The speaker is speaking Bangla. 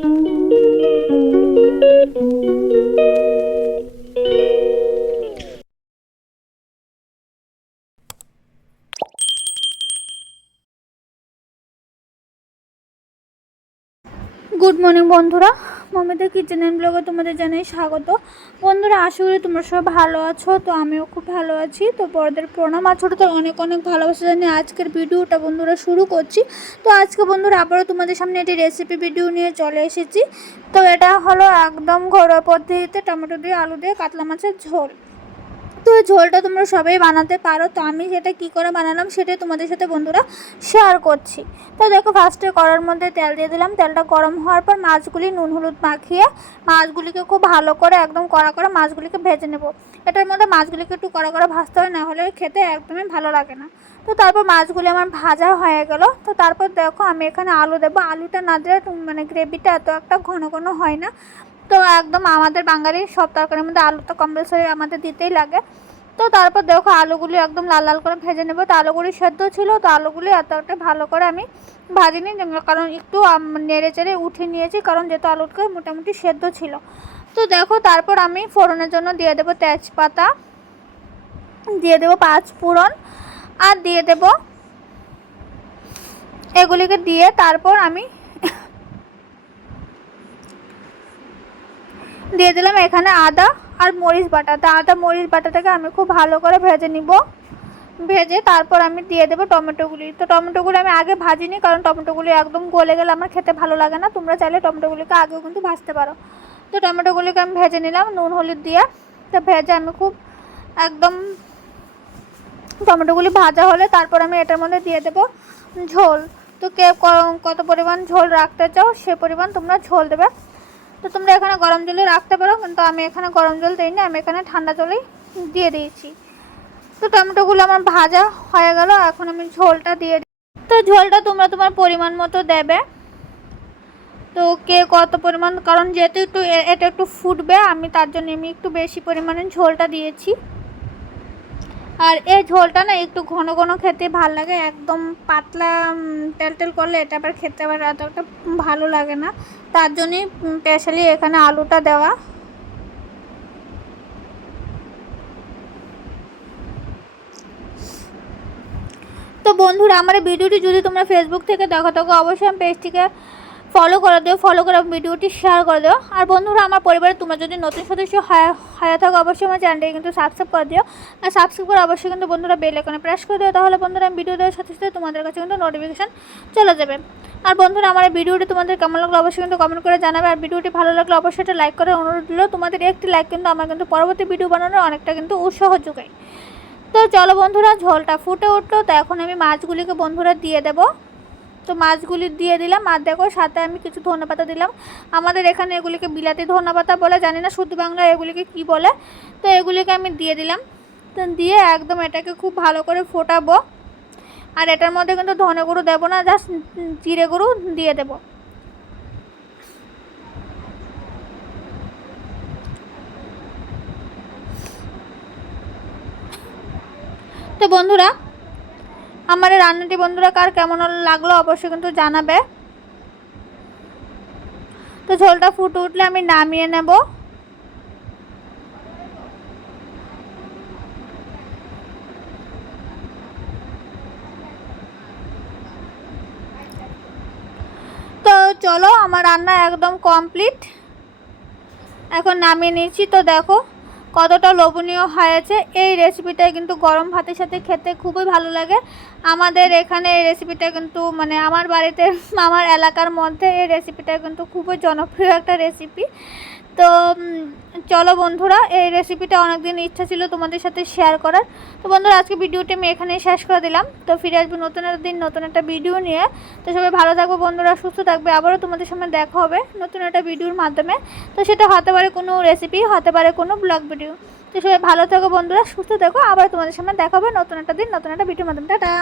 Thank you. গুড মর্নিং বন্ধুরা। মমিদের কিচেন অ্যান্ড ব্লগে তোমাদের জানাই স্বাগত। বন্ধুরা, আশা করি তোমরা সব ভালো আছো, তো আমিও খুব ভালো আছি। তো বড়দের প্রণাম ছোটোতে অনেক অনেক ভালোবাসা জানিয়ে আজকের ভিডিওটা বন্ধুরা শুরু করছি। তো আজকে বন্ধুরা, আবারও তোমাদের সামনে একটি রেসিপি ভিডিও নিয়ে চলে এসেছি। তো এটা হলো একদম ঘরোয়া পদ্ধতিতে টমেটো দিয়ে, আলু দিয়ে, কাতলা মাছের ঝোল। তো ঝোলটা তোমরা সবাই বানাতে পারো, তো আমি সেটা কি করে বানালাম সেটাই তোমাদের সাথে বন্ধুরা শেয়ার করছি। তো দেখো ফার্স্টে কড়ার মধ্যে তেল দিয়ে দিলাম। তেলটা গরম হওয়ার পর মাছগুলি নুন হলুদ মাখিয়ে মাছগুলিকে খুব ভালো করে একদম কড়া করে মাছগুলিকে ভেজে নেব। এটার মধ্যে মাছগুলিকে একটু কড়া করে ভাজতে হয় না হলে খেতে একদমই ভালো লাগে না। তো তারপর মাছগুলি আমার ভাজা হয়ে গেল। তো তারপর দেখো আমি এখানে আলু দেবো। আলুটা না দিলে মানে গ্রেভিটা এত একটা ঘন ঘন হয় না। তো একদম আমাদের বাঙালির সব তরকারির মধ্যে আলু তো কম্পালসারি আমাদের দিতেই লাগে। তো তারপর দেখো আলুগুলি একদম লাল লাল করে ভেজে নেব। তো আলুগুলি সেদ্ধ ছিল, তো আলুগুলি এতটা ভালো করে আমি ভাজিনি, কারণ একটু নেড়ে চেড়ে উঠে নিয়েছি, কারণ যেহেতু আলুটা মোটামুটি সেদ্ধ ছিল। তো দেখো তারপর আমি ফোড়নের জন্য দিয়ে দেবো তেজপাতা, দিয়ে দেবো পাঁচ ফোড়ন, আর দিয়ে দেব এগুলিকে দিয়ে তারপর আমি দিয়ে দিলাম এখানে আদা আর মরিচ বাটা। তো আদা, মরিচ বাটাটাকে আমি খুব ভালো করে ভেজে নিব। ভেজে তারপর আমি দিয়ে দেবো টমেটোগুলি। তো টমেটোগুলি আমি আগে ভাজিনি, কারণ টমেটোগুলি একদম গলে গেলে আমার খেতে ভালো লাগে না। তোমরা চাইলে টমেটোগুলিকে আগেও কিন্তু ভাজতে পারো। তো টমেটোগুলিকে আমি ভেজে নিলাম নুন, হলুদ দিয়ে। তো ভেজে আমি খুব একদম টমেটোগুলি ভাজা হলে তারপর আমি এটার মধ্যে দিয়ে দেবো ঝোল। তো কে কত পরিমাণ ঝোল রাখতে চাও সে পরিমাণ তোমরা ঝোল দেবে। তো তোমরা এখানে গরম জলে রাখতে পারো, কিন্তু আমি এখানে গরম জল দিইনি আমি এখানে ঠান্ডা জলেই দিয়ে দিয়েছি। তো টমেটোগুলো আমার ভাজা হয়ে গেল, এখন আমি ঝোলটা দিয়ে দিই তো ঝোলটা তোমরা তোমার পরিমাণ মতো দেবে। তো কে কত পরিমাণ, কারণ যেহেতু একটু এটা একটু ফুটবে, আমি তার জন্য আমি একটু বেশি পরিমাণে ঝোলটা দিয়েছি। আর এই ঝোলটা না একটু ঘন ঘন খেতে ভালো লাগে, একদম পাতলা তেল তেল করলে এটা আবার খেতে আবার এতটা ভালো লাগে না। তার জন্যই স্পেশালি এখানে আলুটা দেওয়া। তো বন্ধুরা, আমার ভিডিওটি যদি তোমরা ফেসবুক থেকে দেখো থাকো অবশ্যই আমি পেজটিকে ফলো করে দিও ফলো করে ভিডিওটি শেয়ার করে দিও। আর বন্ধুরা, আমার পরিবারে তোমরা যদি নতুন সদস্য হয়ে হয়ে থাকো, অবশ্যই আমার চ্যানেলটাকে কিন্তু সাবস্ক্রাইব করে দিও। আর সাবস্ক্রাইব করে অবশ্যই কিন্তু বন্ধুরা বেল আইকনে প্রেস করে দিও। তাহলে বন্ধুরা, আমি ভিডিও দেওয়ার সাথে সাথে তোমাদের কাছে কিন্তু নোটিফিকেশান চলে যাবে। আর বন্ধুরা, আমার এই ভিডিওটি তোমাদের কেমন লাগল অবশ্যই কিন্তু কমেন্ট করে জানাবে। আর ভিডিওটি ভালো লাগলে অবশ্যই একটা লাইক করে অনুরোধ দিল তোমাদের একটি লাইক কিন্তু আমার কিন্তু পরবর্তী ভিডিও বানানোর অনেকটা কিন্তু উৎসাহ যোগায়। তো চলো বন্ধুরা, ঝোলটা ফুটে উঠল। তো এখন আমি মাছগুলিকে বন্ধুরা দিয়ে দেব। তো মাছগুলি দিয়ে দিলাম। আর দেখো, সাথে আমি কিছু ধনেপাতা দিলাম। আমাদের এখানে এগুলিকে বিলাতি ধনেপাতা বলে, জানি না শুদ্ধ বাংলা এগুলিকে কি বলে। তো এগুলিকে আমি দিয়ে দিলাম। তো দিয়ে একদম এটাকে খুব ভালো করে ফোটাবো। আর এটার মধ্যে কিন্তু ধনে গুঁড়ো দেবো না, জাস্ট জিরে গুঁড়ো দিয়ে দেবো। তো বন্ধুরা আমার এই রান্নাটি বন্ধুরা কার কেমন লাগল অবশ্যই কিন্তু জানাবে। তো ঝোলটা ফুটে উঠলে আমি নামিয়ে নেব। তো চলো আমার রান্না একদম কমপ্লিট। এখন নামিয়ে নিয়েছি, তো দেখো। কতটা লোভনীয় হয়েছে, এই রেসিপিটা কিন্তু গরম ভাতের সাথে খেতে খুবই ভালো লাগে। আমাদের এখানে এই রেসিপিটা কিন্তু মানে আমার বাড়িতে, আমার এলাকার মধ্যে এই রেসিপিটা কিন্তু খুবই জনপ্রিয় একটা রেসিপি তো চলো বন্ধুরা, এই রেসিপিটা অনেক দিন ইচ্ছা ছিল তোমাদের সাথে শেয়ার করার। তো বন্ধুরা, আজকে ভিডিওটি আমি এখানেই শেষ করে দিলাম। তো ফিরে আসব নতুন একটা দিন, নতুন একটা ভিডিও নিয়ে। তো সবাই ভালো থাকবে বন্ধুরা, সুস্থ থাকবে। আবারও তোমাদের সামনে দেখা হবে নতুন একটা ভিডিওর মাধ্যমে। তো সেটা হতে পারে কোনো রেসিপি হতে পারে কোনো ব্লগ ভিডিও তো সবাই ভালো থাকো বন্ধুরা, সুস্থ থাকো। আবার তোমাদের সামনে দেখা হবে নতুন একটা দিন, নতুন একটা ভিডিওর মাধ্যমে। টাটা!